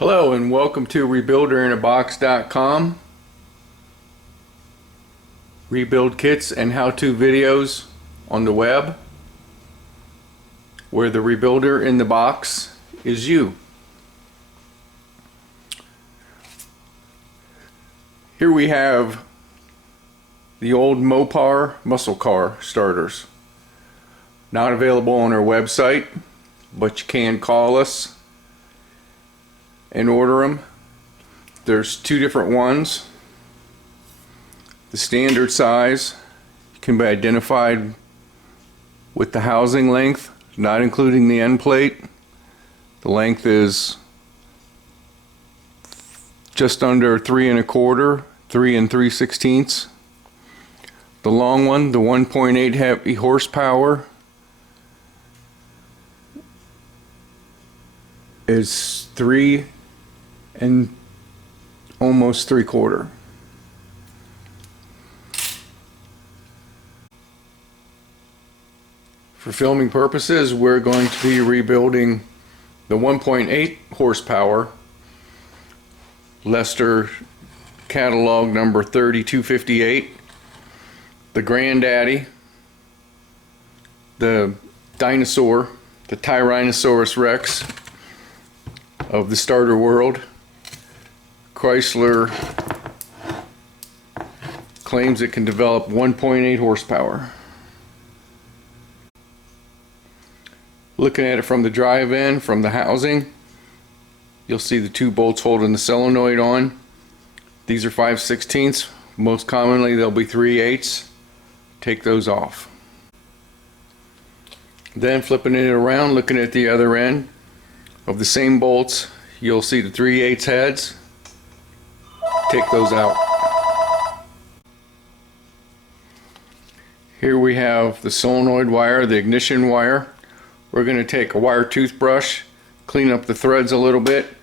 Hello and welcome to rebuilderinabox.com. Rebuild kits and how-to videos on the web, where the rebuilder in the box is you. Here we have the old Mopar muscle car starters. Not available on our website, but you can call us and order them. There's two different ones. The standard size can be identified with the housing length, not including the end plate. The length is just under 3 1/4, 3 3/16. The long one, the 1.8 heavy horsepower, is 3 and almost 3/4. For filming purposes, we're going to be rebuilding the 1.8 horsepower Lester catalog number 3258, the granddaddy, the dinosaur, the Tyrannosaurus Rex of the starter world. Chrysler claims it can develop 1.8 horsepower. Looking at it from the drive end, from the housing, you'll see the two bolts holding the solenoid on. These are 5/16. Most commonly they'll be 3/8. Take those off. Then flipping it around, looking at the other end of the same bolts, you'll see the 3/8 heads. Take those out. Here we have the solenoid wire, the ignition wire. We're going to take a wire toothbrush, clean up the threads a little bit,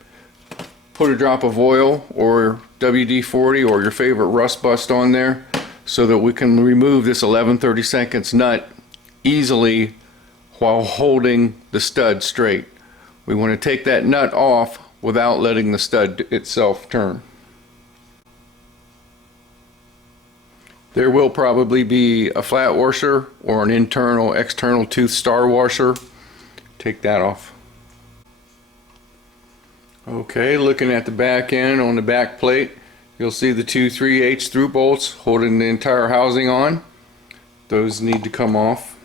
put a drop of oil or WD-40 or your favorite rust bust on there so that we can remove this 11/32 nut easily while holding the stud straight. We want to take that nut off without letting the stud itself turn. There will probably be a flat washer or an internal external tooth star washer. Take that off. Okay, looking at the back end on the back plate, you'll see the two 3/8 through bolts holding the entire housing on. Those need to come off.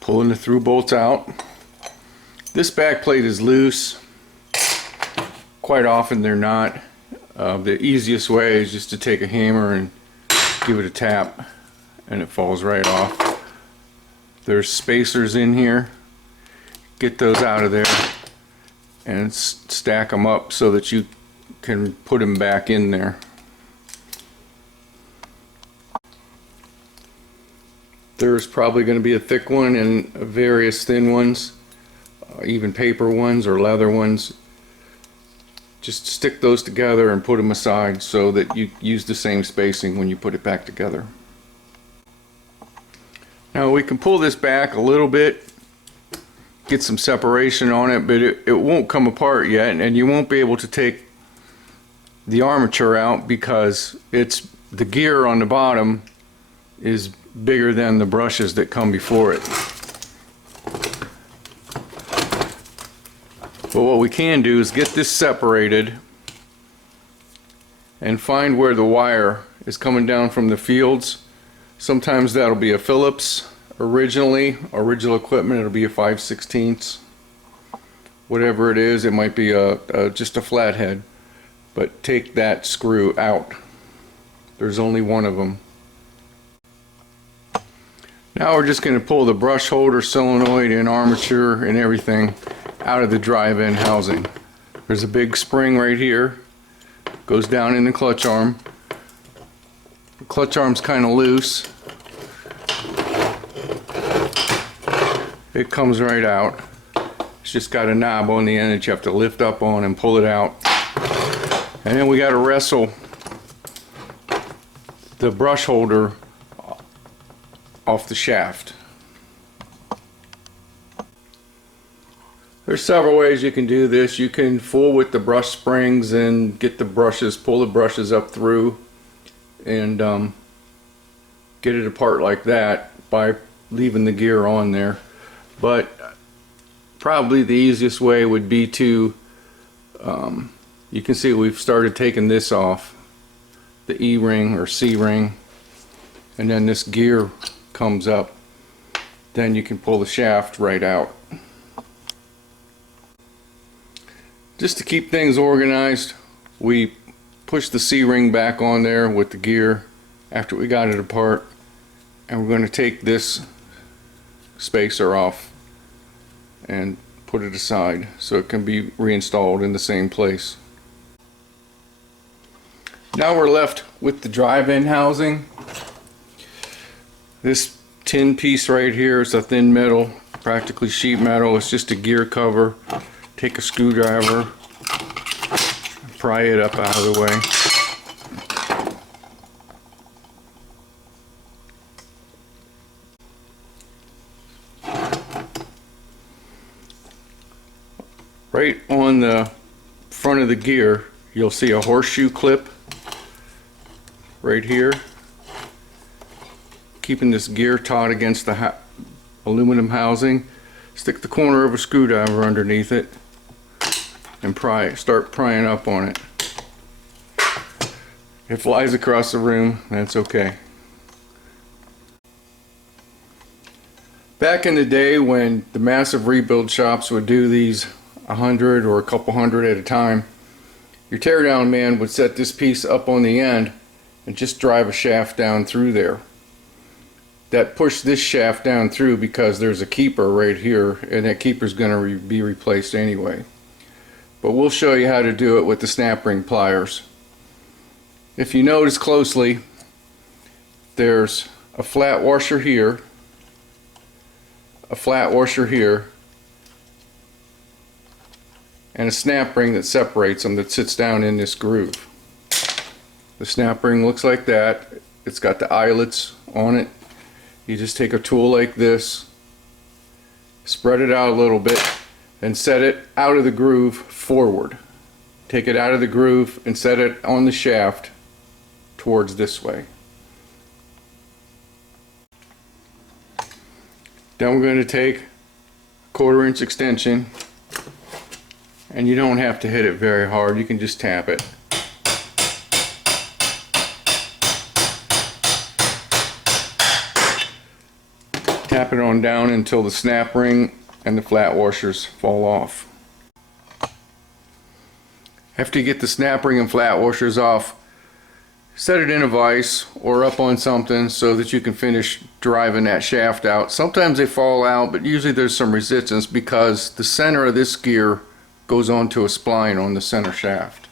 Pulling the through bolts out. This back plate is loose. Quite often they're not. The easiest way is just to take a hammer and give it a tap and it falls right off. There's spacers in here. Get those out of there and stack them up so that you can put them back in there. There's probably going to be a thick one and various thin ones, even paper ones or leather ones. Just stick those together and put them aside so that you use the same spacing when you put it back together. Now we can pull this back a little bit, get some separation on it, but it won't come apart yet, and you won't be able to take the armature out because the gear on the bottom is bigger than the brushes that come before it. But what we can do is get this separated and find where the wire is coming down from the fields. Sometimes that'll be a Phillips. Original equipment, it'll be a 5/16. Whatever it is, it might be just a flathead. But take that screw out. There's only one of them. Now we're just going to pull the brush holder, solenoid, and armature and everything out of the drive-in housing. There's a big spring right here. Goes down in the clutch arm. The clutch arm's kind of loose. It comes right out. It's just got a knob on the end that you have to lift up on and pull it out. And then we got to wrestle the brush holder off the shaft. There's several ways you can do this. You can fool with the brush springs and get the brushes, pull the brushes up through and get it apart like that by leaving the gear on there. But probably the easiest way would be to, you can see we've started taking this off, the E-ring or C-ring, and then this gear comes up. Then you can pull the shaft right out. Just to keep things organized, we push the C-ring back on there with the gear after we got it apart, and we're going to take this spacer off and put it aside so it can be reinstalled in the same place. Now we're left with the drive-in housing. This tin piece right here is a thin metal, practically sheet metal. It's just a gear cover. Take a screwdriver, pry it up out of the way. Right on the front of the gear, you'll see a horseshoe clip right here, keeping this gear taut against the aluminum housing. Stick the corner of a screwdriver underneath it and start prying up on it. If it flies across the room, that's okay. Back in the day when the massive rebuild shops would do these 100 or a couple hundred at a time, your teardown man would set this piece up on the end and just drive a shaft down through there. That pushed this shaft down through because there's a keeper right here, and that keeper's going to be replaced anyway. But we'll show you how to do it with the snap ring pliers. If you notice closely, there's a flat washer here, a flat washer here, and a snap ring that separates them that sits down in this groove. The snap ring looks like that. It's got the eyelets on it. You just take a tool like this, spread it out a little bit, and set it out of the groove forward. Take it out of the groove and set it on the shaft towards this way. Then we're going to take a 1/4 inch extension, and you don't have to hit it very hard, you can just tap it. Tap it on down until the snap ring and the flat washers fall off. After you get the snap ring and flat washers off, set it in a vise or up on something so that you can finish driving that shaft out. Sometimes they fall out, but usually there's some resistance because the center of this gear goes onto a spline on the center shaft.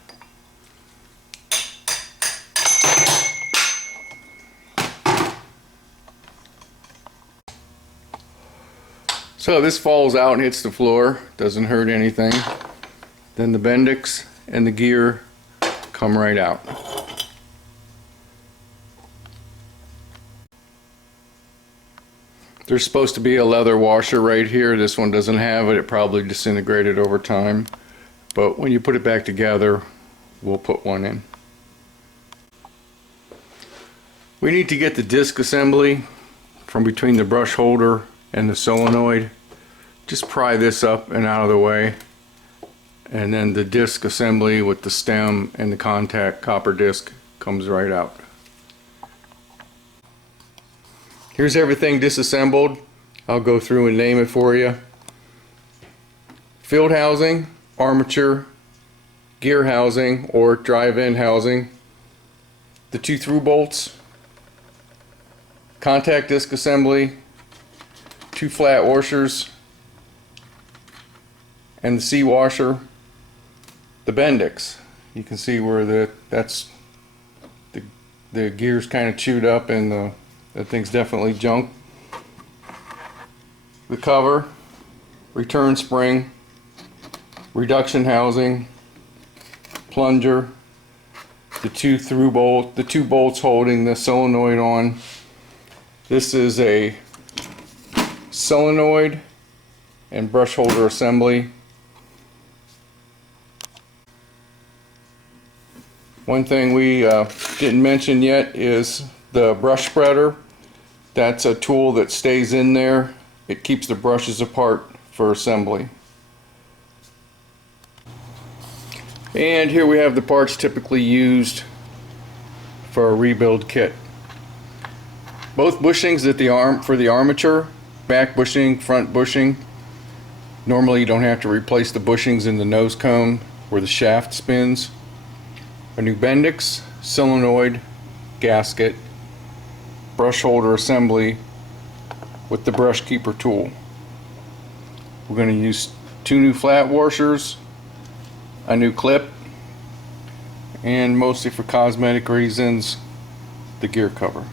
So this falls out and hits the floor, doesn't hurt anything. Then the bendix and the gear come right out. There's supposed to be a leather washer right here. This one doesn't have it. It probably disintegrated over time. But when you put it back together, we'll put one in. We need to get the disc assembly from between the brush holder and the solenoid. Just pry this up and out of the way, and then the disc assembly with the stem and the contact copper disc comes right out. Here's everything disassembled. I'll go through and name it for you. Field housing, armature, gear housing or drive-in housing, the 2 through bolts, contact disc assembly, 2 flat washers, and the C washer, the bendix. You can see where the gear's kind of chewed up and that thing's definitely junk. The cover, return spring, reduction housing, plunger, the 2 bolts holding the solenoid on. This is a solenoid and brush holder assembly One thing we didn't mention yet is the brush spreader. That's a tool that stays in there. It keeps the brushes apart for assembly. And here we have the parts typically used for a rebuild kit. Both bushings at the for the armature, back bushing, front bushing. Normally you don't have to replace the bushings in the nose cone where the shaft spins. A new Bendix, solenoid, gasket, brush holder assembly with the brush keeper tool. We're going to use 2 new flat washers, a new clip, and mostly for cosmetic reasons, the gear cover.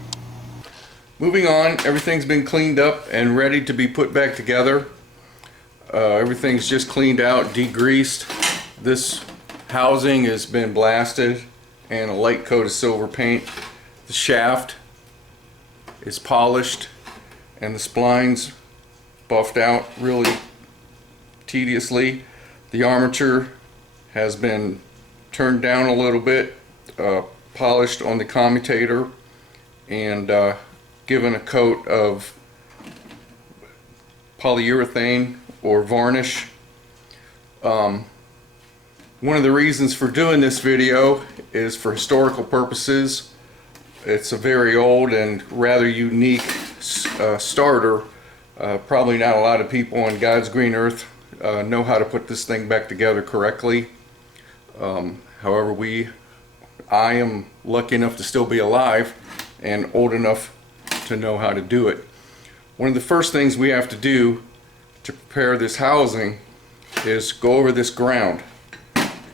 Moving on, everything's been cleaned up and ready to be put back together. Everything's just cleaned out, degreased. This housing has been blasted and a light coat of silver paint. The shaft is polished and the splines buffed out really tediously. The armature has been turned down a little bit, polished on the commutator, and given a coat of polyurethane or varnish. One of the reasons for doing this video is for historical purposes. It's a very old and rather unique starter. Probably not a lot of people on God's green earth know how to put this thing back together correctly. However, I am lucky enough to still be alive and old enough to know how to do it. One of the first things we have to do to prepare this housing is go over this ground.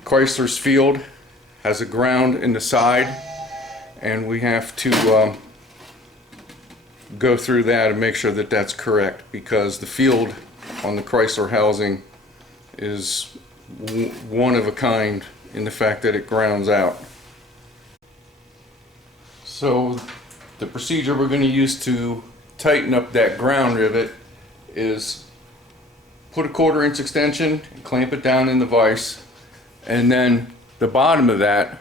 Chrysler's field has a ground in the side, and we have to go through that and make sure that that's correct, because the field on the Chrysler housing is one of a kind in the fact that it grounds out. So the procedure we're going to use to tighten up that ground rivet is put a 1/4 inch extension and clamp it down in the vise, and then the bottom of that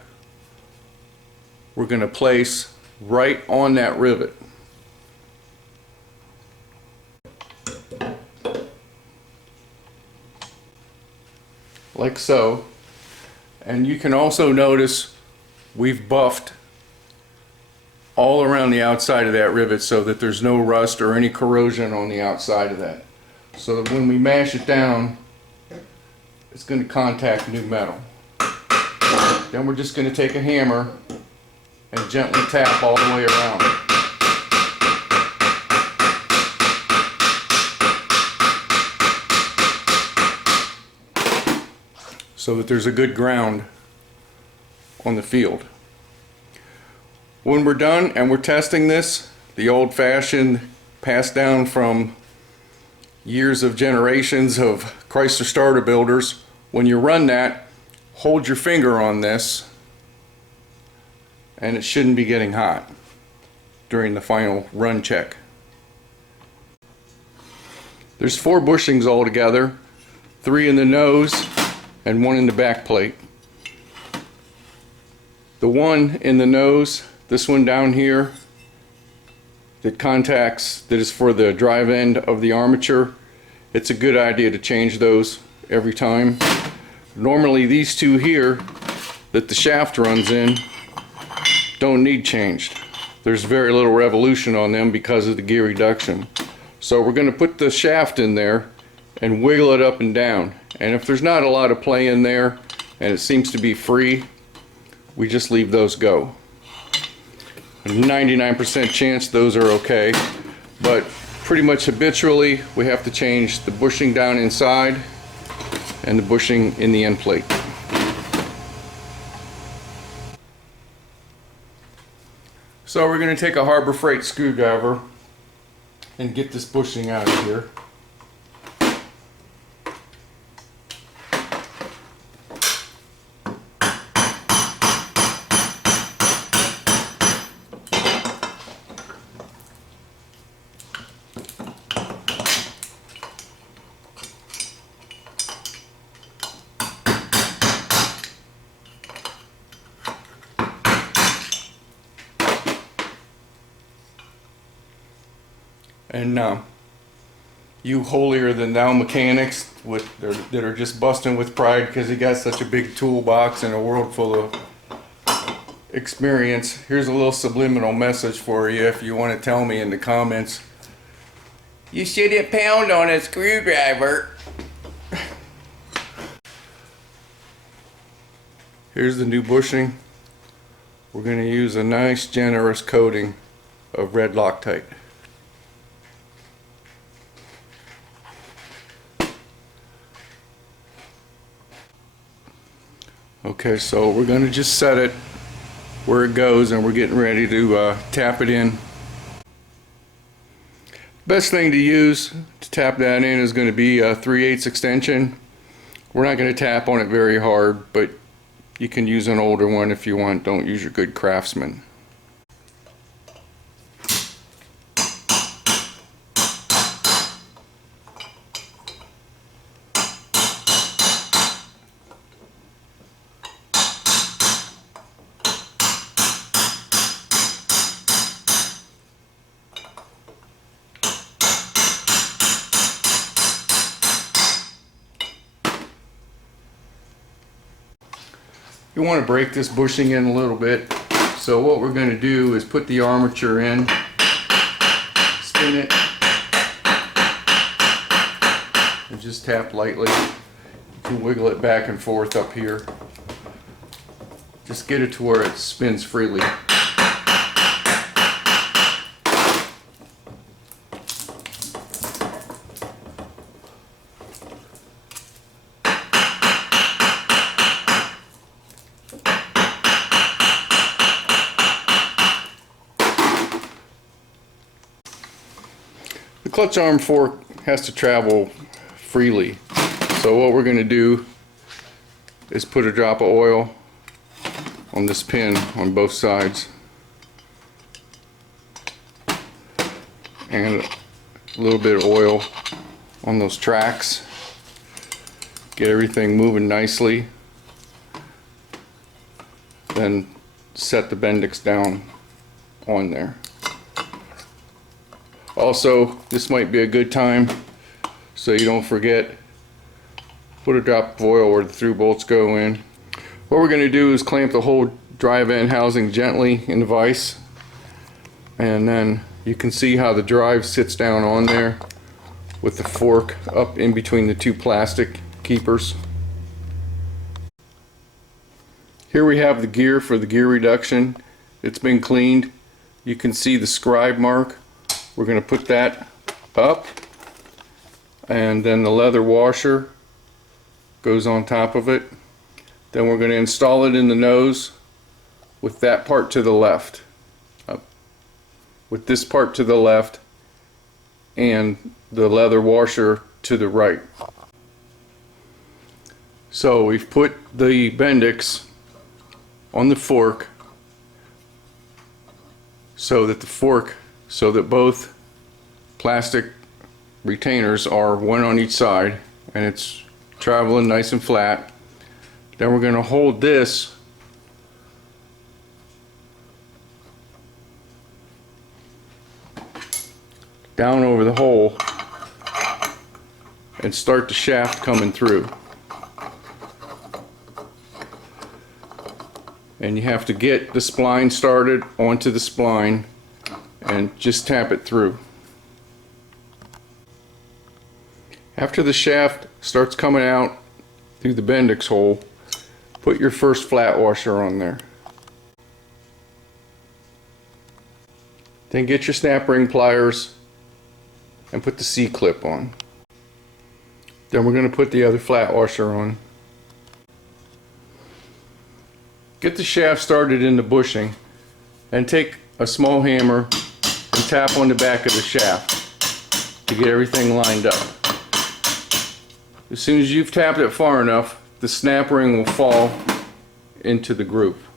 we're going to place right on that rivet. Like so. And you can also notice we've buffed all around the outside of that rivet so that there's no rust or any corrosion on the outside of that, so that when we mash it down it's going to contact new metal. Then we're just going to take a hammer and gently tap all the way around it. So that there's a good ground on the field. When we're done and we're testing this, the old-fashioned, passed down from years of generations of Chrysler starter builders, when you run that, hold your finger on this, and it shouldn't be getting hot during the final run check. There's 4 bushings altogether, 3 in the nose and 1 in the back plate. The one in the nose, this one down here, that is for the drive end of the armature, it's a good idea to change those every time. Normally these 2 here that the shaft runs in don't need changed. There's very little revolution on them because of the gear reduction. So we're going to put the shaft in there and wiggle it up and down. And if there's not a lot of play in there and it seems to be free, we just leave those go. 99% chance those are okay, but pretty much habitually we have to change the bushing down inside and the bushing in the end plate. So we're going to take a Harbor Freight screwdriver and get this bushing out of here. And you holier than thou mechanics that are just busting with pride because he got such a big toolbox and a world full of experience. Here's a little subliminal message for you if you want to tell me in the comments. You shouldn't pound on a screwdriver. Here's the new bushing. We're going to use a nice generous coating of red Loctite. Okay, so we're going to just set it where it goes, and we're getting ready to tap it in. Best thing to use to tap that in is going to be a 3/8 extension. We're not going to tap on it very hard, but you can use an older one if you want. Don't use your good Craftsman. You want to break this bushing in a little bit. So what we're going to do is put the armature in, spin it, and just tap lightly. You can wiggle it back and forth up here. Just get it to where it spins freely. The clutch arm fork has to travel freely, so what we're going to do is put a drop of oil on this pin on both sides and a little bit of oil on those tracks. Get everything moving nicely, then set the Bendix down on there. Also, this might be a good time, so you don't forget, put a drop of oil where the through bolts go in. What we're going to do is clamp the whole drive end housing gently in the vise, and then you can see how the drive sits down on there with the fork up in between the two plastic keepers. Here we have the gear for the gear reduction. It's been cleaned. You can see the scribe mark. We're going to put that up, and then the leather washer goes on top of it. Then we're going to install it in the nose with that part to the left, with this part to the left and the leather washer to the right. So we've put the Bendix on the fork so that both plastic retainers are one on each side, and it's traveling nice and flat. Then we're going to hold this down over the hole and start the shaft coming through. And you have to get the spline started onto the spline and just tap it through. After the shaft starts coming out through the Bendix hole, put your first flat washer on there. Then get your snap ring pliers and put the C-clip on. Then we're going to put the other flat washer on. Get the shaft started in the bushing and take a small hammer and tap on the back of the shaft to get everything lined up. As soon as you've tapped it far enough, the snap ring will fall into the groove.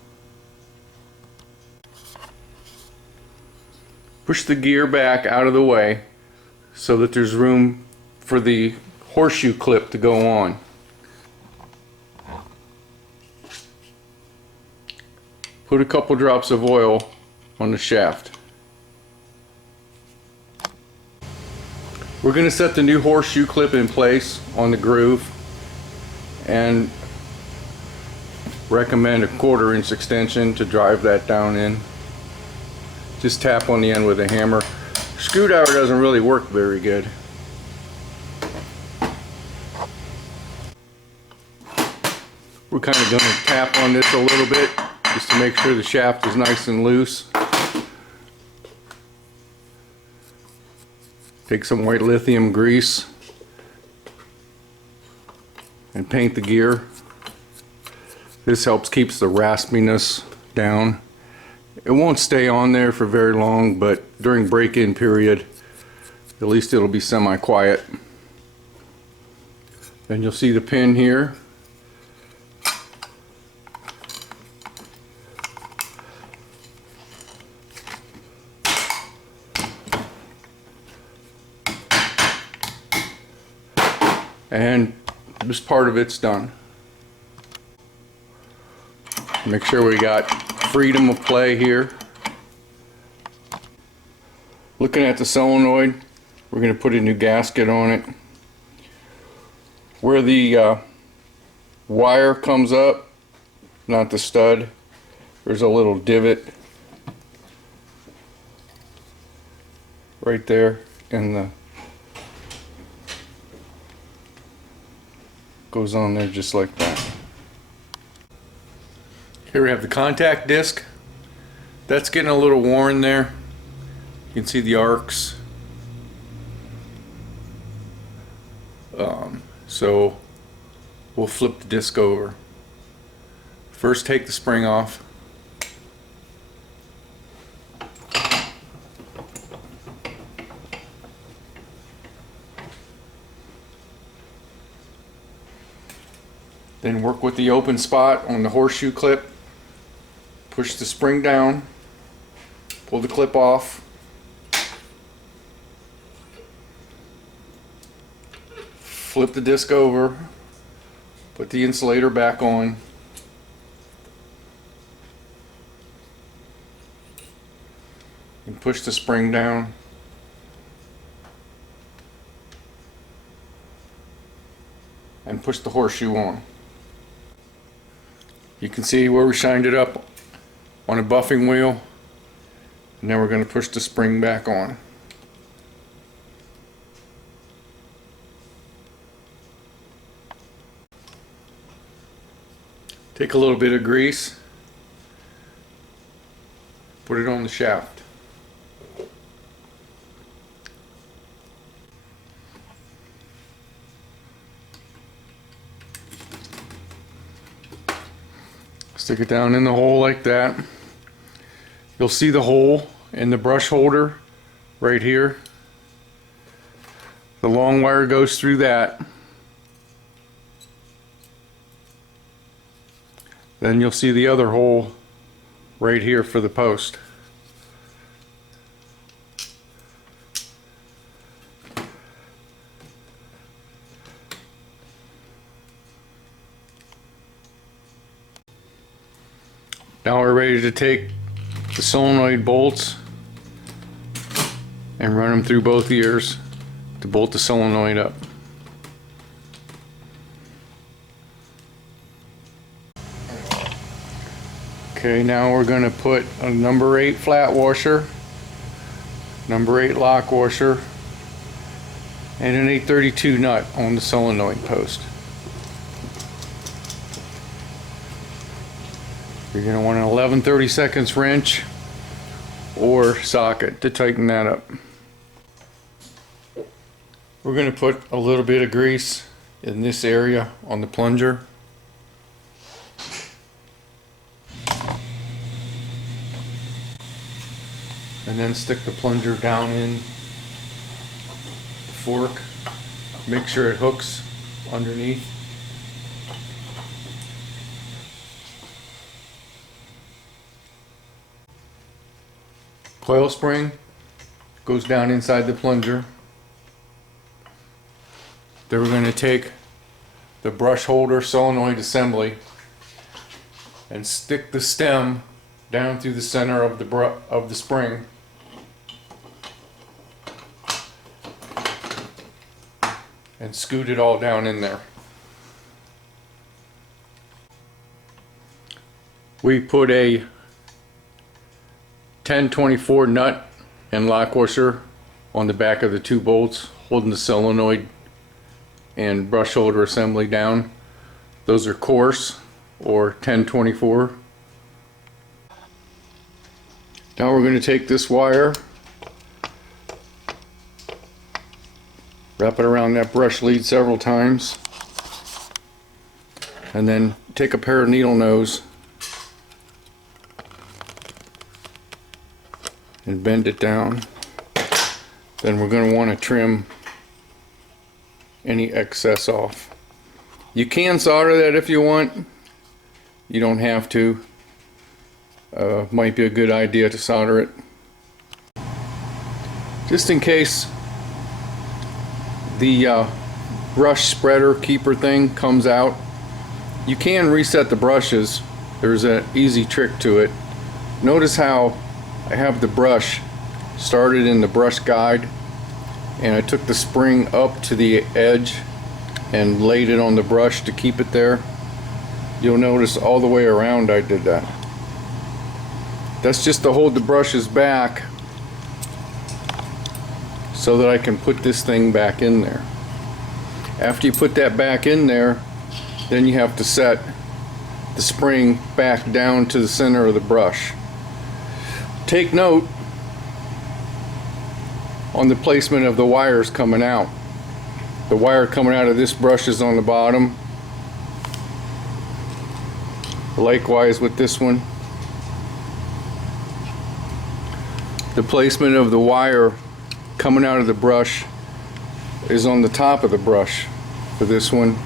Push the gear back out of the way so that there's room for the horseshoe clip to go on. Put a couple drops of oil on the shaft. We're going to set the new horseshoe clip in place on the groove, and recommend a 1/4 inch extension to drive that down in. Just tap on the end with a hammer. Screwdriver doesn't really work very good. We're kind of going to tap on this a little bit just to make sure the shaft is nice and loose. Take some white lithium grease and paint the gear. This helps keeps the raspiness down. It won't stay on there for very long, but during break-in period, at least it'll be semi-quiet. Then you'll see the pin here. And this part of it's done. Make sure we got freedom of play here. Looking at the solenoid, we're going to put a new gasket on it. Where the wire comes up, not the stud, there's a little divot right there, and the goes on there just like that. Here we have the contact disc. That's getting a little worn there. You can see the arcs. So we'll flip the disc over. First, take the spring off. Then work with the open spot on the horseshoe clip. Push the spring down. Pull the clip off. Flip the disc over. Put the insulator back on. And push the spring down. And push the horseshoe on. You can see where we shined it up on a buffing wheel, and then we're going to push the spring back on. Take a little bit of grease, put it on the shaft. Stick it down in the hole like that. You'll see the hole in the brush holder right here. The long wire goes through that. Then you'll see the other hole right here for the post. Now we're ready to take the solenoid bolts and run them through both ears to bolt the solenoid up. Okay, now we're going to put a number 8 flat washer, number 8 lock washer, and an 832 nut on the solenoid post. You're going to want an 11/32 wrench or socket to tighten that up. We're going to put a little bit of grease in this area on the plunger. And then stick the plunger down in the fork. Make sure it hooks underneath. Coil spring goes down inside the plunger. Then we're going to take the brush holder solenoid assembly and stick the stem down through the center of the spring. and scoot it all down in there. We put a 1024 nut and lock washer on the back of the two bolts holding the solenoid and brush holder assembly down. Those are coarse or 1024. Now we're going to take this wire, wrap it around that brush lead several times, and then take a pair of needle nose and bend it down. Then we're going to want to trim any excess off. You can solder that if you want. You don't have to. Might be a good idea to solder it. Just in case the brush spreader keeper thing comes out, you can reset the brushes. There's an easy trick to it. Notice how I have the brush started in the brush guide, and I took the spring up to the edge and laid it on the brush to keep it there. You'll notice all the way around I did that. That's just to hold the brushes back so that I can put this thing back in there. After you put that back in there, then you have to set the spring back down to the center of the brush. Take note on the placement of the wires coming out. The wire coming out of this brush is on the bottom. Likewise with this one. The placement of the wire coming out of the brush is on the top of the brush for this one.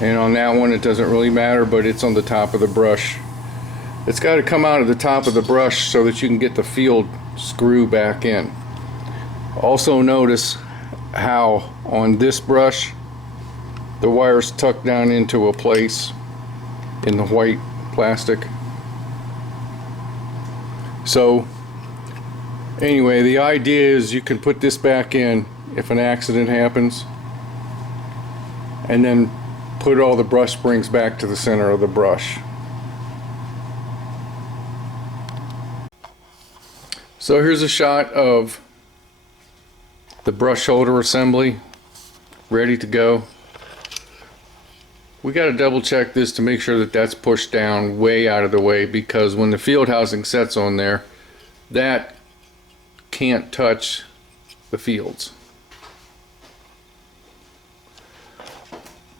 And on that one it doesn't really matter, but it's on the top of the brush. It's got to come out of the top of the brush so that you can get the field screw back in. Also notice how on this brush the wire's tucked down into a place in the white plastic. So anyway, the idea is you can put this back in if an accident happens, and then put all the brush springs back to the center of the brush. So here's a shot of the brush holder assembly ready to go. We got to double check this to make sure that that's pushed down way out of the way, because when the field housing sets on there, that can't touch the fields.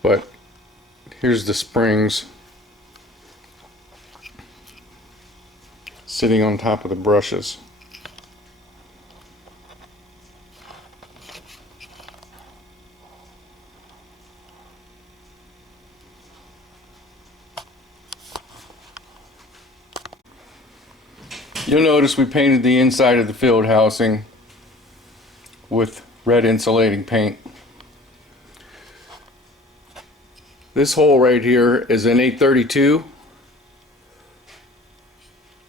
But here's the springs sitting on top of the brushes. You'll notice we painted the inside of the field housing with red insulating paint. This hole right here is an 832.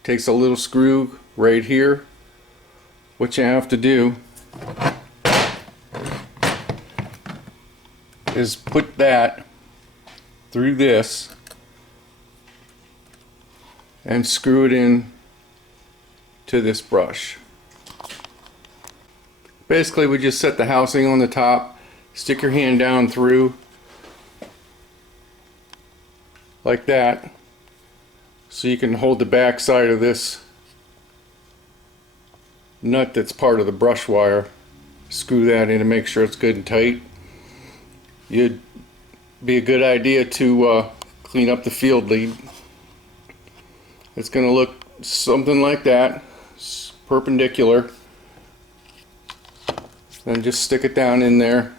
Takes a little screw right here. What you have to do is put that through this and screw it in to this brush. Basically we just set the housing on the top, stick your hand down through like that so you can hold the back side of this nut that's part of the brush wire. Screw that in and make sure it's good and tight. It'd be a good idea to clean up the field lead. It's going to look something like that. Perpendicular, then just stick it down in there.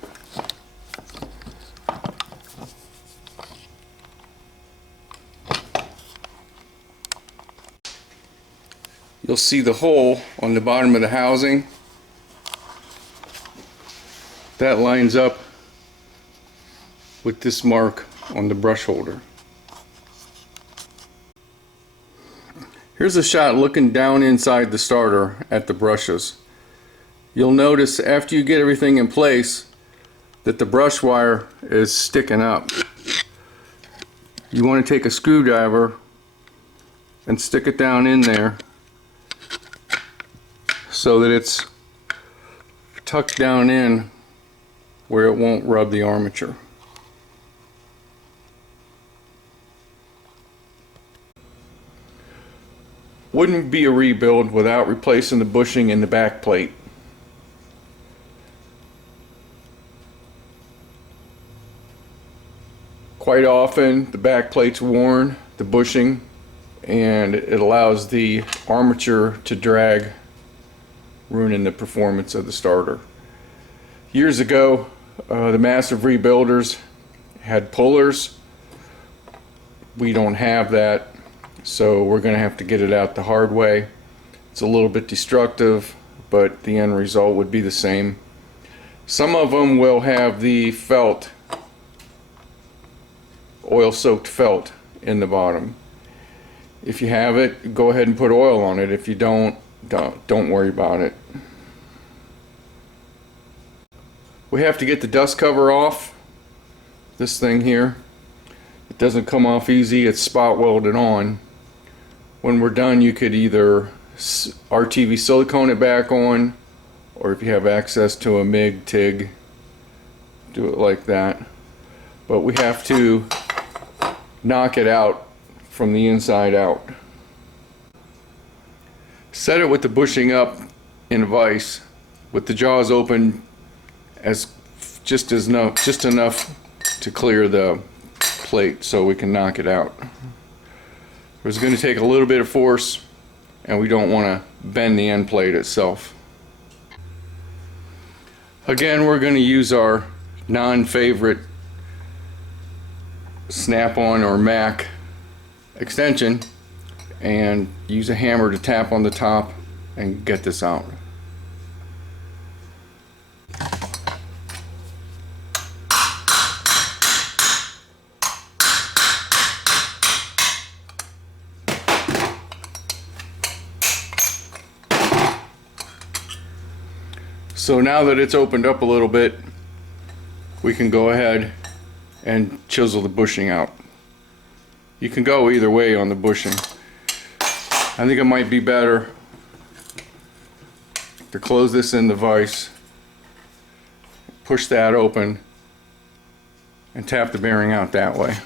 You'll see the hole on the bottom of the housing. That lines up with this mark on the brush holder. Here's a shot looking down inside the starter at the brushes. You'll notice after you get everything in place, that the brush wire is sticking up. You want to take a screwdriver and stick it down in there so that it's tucked down in where it won't rub the armature. Wouldn't be a rebuild without replacing the bushing in the back plate. Quite often the back plate's worn, the bushing, and it allows the armature to drag, ruining the performance of the starter. Years ago, the massive rebuilders had pullers. We don't have that, so we're going to have to get it out the hard way. It's a little bit destructive, but the end result would be the same. Some of them will have the felt, oil-soaked felt in the bottom. If you have it, go ahead and put oil on it. If you don't worry about it. We have to get the dust cover off this thing here. It doesn't come off easy. It's spot welded on. When we're done, you could either RTV silicone it back on, or if you have access to a MIG, TIG, do it like that. But we have to knock it out from the inside out. Set it with the bushing up in a vise with the jaws open just enough to clear the plate so we can knock it out. It's going to take a little bit of force, and we don't want to bend the end plate itself. Again, we're going to use our non-favorite Snap-on or Mac extension and use a hammer to tap on the top and get this out. So now that it's opened up a little bit, we can go ahead and chisel the bushing out. You can go either way on the bushing. I think it might be better to close this in the vise, push that open, and tap the bearing out that way.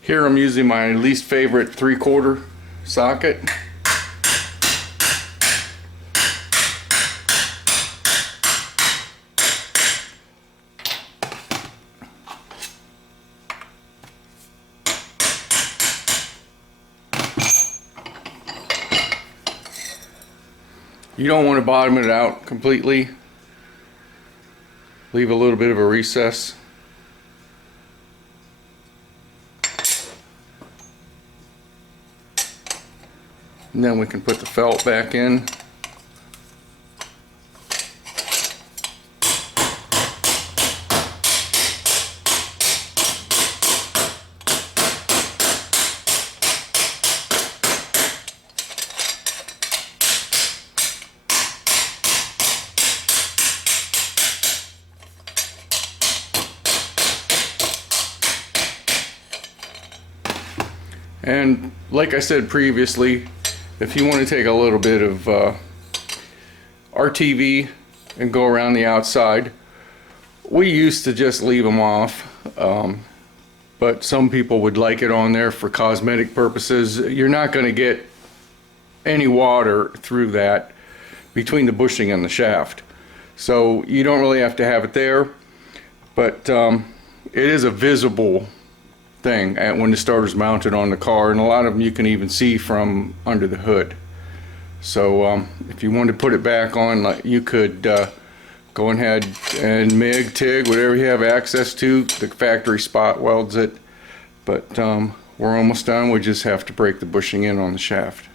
Here I'm using my least favorite 3/4 socket. You don't want to bottom it out completely. Leave a little bit of a recess. And then we can put the felt back in. And like I said previously, if you want to take a little bit of RTV and go around the outside, we used to just leave them off, but some people would like it on there for cosmetic purposes. You're not going to get any water through that between the bushing and the shaft, so you don't really have to have it there, but it is a visible thing when the starter's mounted on the car, and a lot of them you can even see from under the hood. So if you want to put it back on, you could go ahead and MIG, TIG, whatever you have access to. The factory spot welds it. But we're almost done. We just have to break the bushing in on the shaft.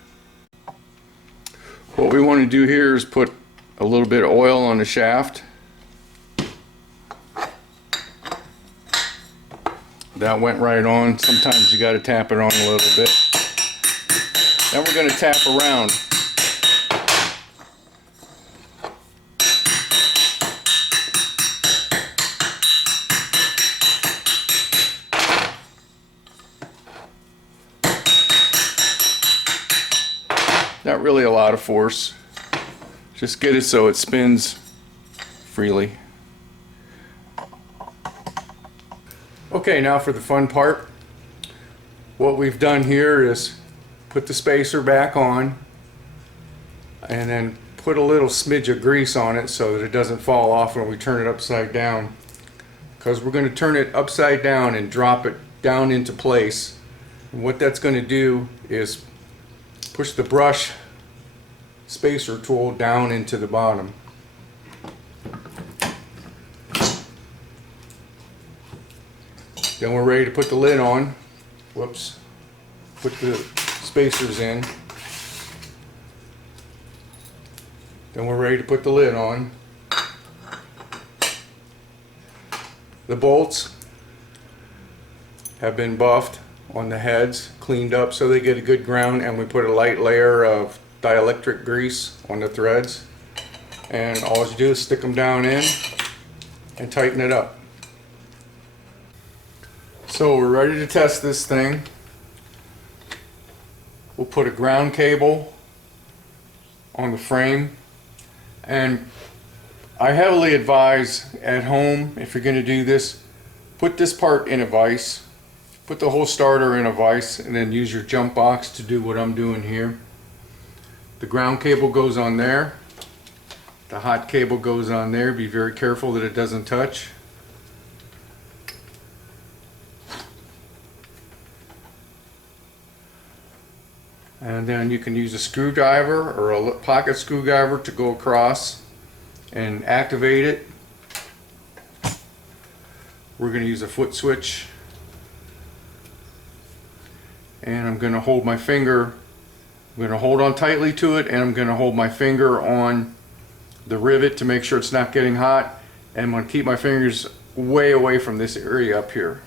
What we want to do here is put a little bit of oil on the shaft. That went right on. Sometimes you got to tap it on a little bit. Then we're going to tap around. Not really a lot of force. Just get it so it spins freely. Okay, now for the fun part. What we've done here is put the spacer back on and then put a little smidge of grease on it so that it doesn't fall off when we turn it upside down. Because we're going to turn it upside down and drop it down into place. And what that's going to do is push the brush spacer tool down into the bottom. Then we're ready to put the lid on. Whoops. Put the spacers in. Then we're ready to put the lid on. The bolts have been buffed on the heads, cleaned up so they get a good ground, and we put a light layer of dielectric grease on the threads. And all you do is stick them down in and tighten it up. So we're ready to test this thing. We'll put a ground cable on the frame, and I heavily advise at home, if you're going to do this, put this part in a vise, put the whole starter in a vise, and then use your jump box to do what I'm doing here. The ground cable goes on there, the hot cable goes on there. Be very careful that it doesn't touch. And then you can use a screwdriver or a pocket screwdriver to go across and activate it. We're going to use a foot switch. And I'm going to hold my finger, I'm going to hold on tightly to it, and I'm going to hold my finger on the rivet to make sure it's not getting hot. And I'm going to keep my fingers way away from this area up here.